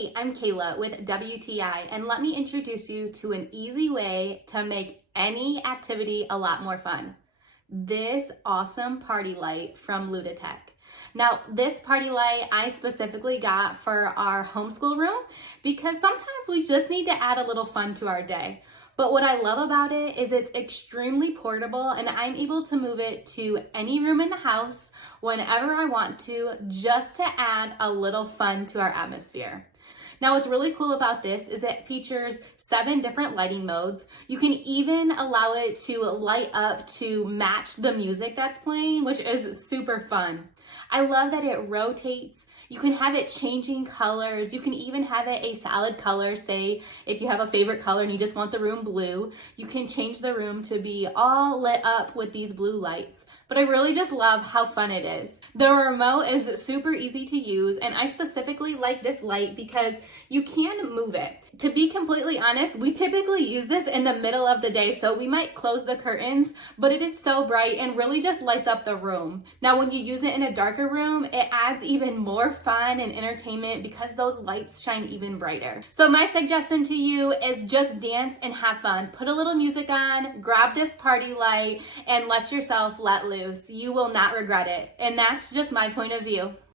Hey, I'm Kayla with WTI, and let me introduce you to an easy way to make any activity a lot more fun. This awesome party light from Luditek. Now, this party light I specifically got for our homeschool room because sometimes we just need to add a little fun to our day. But what I love about it is it's extremely portable and I'm able to move it to any room in the house whenever I want to, just to add a little fun to our atmosphere. Now, what's really cool about this is it features 7 different lighting modes. You can even allow it to light up to match the music that's playing, which is super fun. I love that it rotates. You can have it changing colors. You can even have it a solid color. Say if you have a favorite color and you just want the room blue, you can change the room to be all lit up with these blue lights. But I really just love how fun it is. The remote is super easy to use, and I specifically like this light because you can move it. To be completely honest, we typically use this in the middle of the day, so we might close the curtains, but it is so bright and really just lights up the room. Now, when you use it in a darker room, it adds even more fun and entertainment because those lights shine even brighter. So my suggestion to you is just dance and have fun. Put a little music on, grab this party light, and let yourself let loose. You will not regret it. And that's just my point of view.